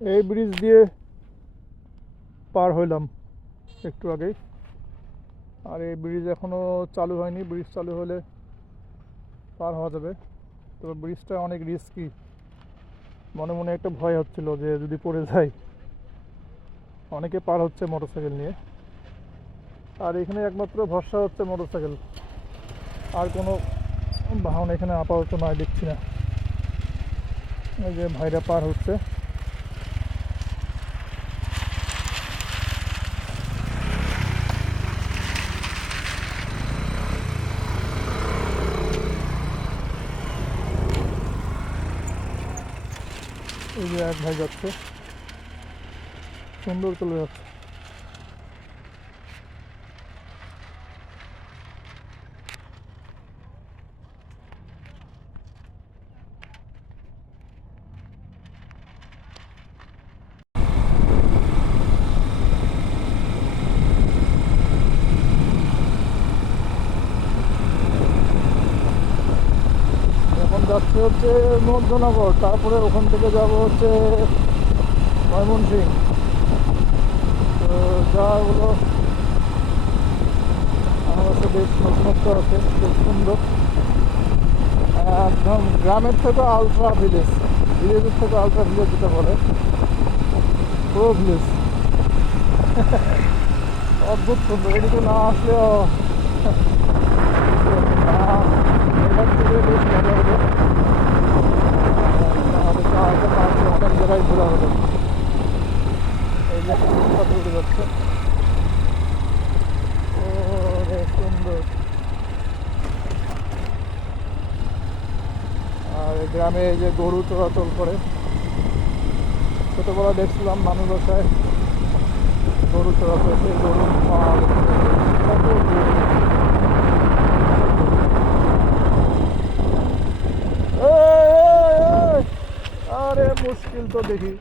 এই ব্রিজ দিয়ে পার হইলাম একটু আগেই। আর এই ব্রিজ এখনো চালু হয়নি, ব্রিজ চালু হলে পার হওয়া যাবে। তবে ব্রিজটা অনেক রিস্কি, মনে মনে একটা ভয় হচ্ছিল যে যদি পড়ে যায়। অনেকে পার হচ্ছে মোটরসাইকেল নিয়ে, আর এখানে একমাত্র ভরসা হচ্ছে মোটরসাইকেল, আর কোনো বাহন এখানে আপাতত নয় দেখছি না। এই যে ভাইরা পার হচ্ছে। এই যে এক ভাই যাচ্ছে, সুন্দর চলে যাচ্ছে। এখন যাচ্ছে হচ্ছে মধ্যনগর, তারপরে ওখান থেকে যাব হচ্ছে ময়মনসিং। তো যা হলো আমার কাছে বেশ নতুনত্ব আছে, বেশ সুন্দর। একদম গ্রামের থেকে আলট্রা ভিলেজ, ভিলেজের থেকে আলট্রা ভিলেজ যেটা বলে, প্রো ভিলেজ। অদ্ভুত সুন্দর, এদিকে না আসলেও না, এখান থেকে বেশ মজা হলো। অনেক জায়গায় ঘোরা হলো। এই যে ফুটপাথ উঠে যাচ্ছে, ও রে সুন্দর। আর গ্রামে এই যে গরু চলাচল করে, ছোটোবেলা দেখছিলাম মানুষ বাসায় গরু চলাচল, সেই গরু পাল, কত গরু। এই, এই, এই, আরে মুশকিল তো দেখি।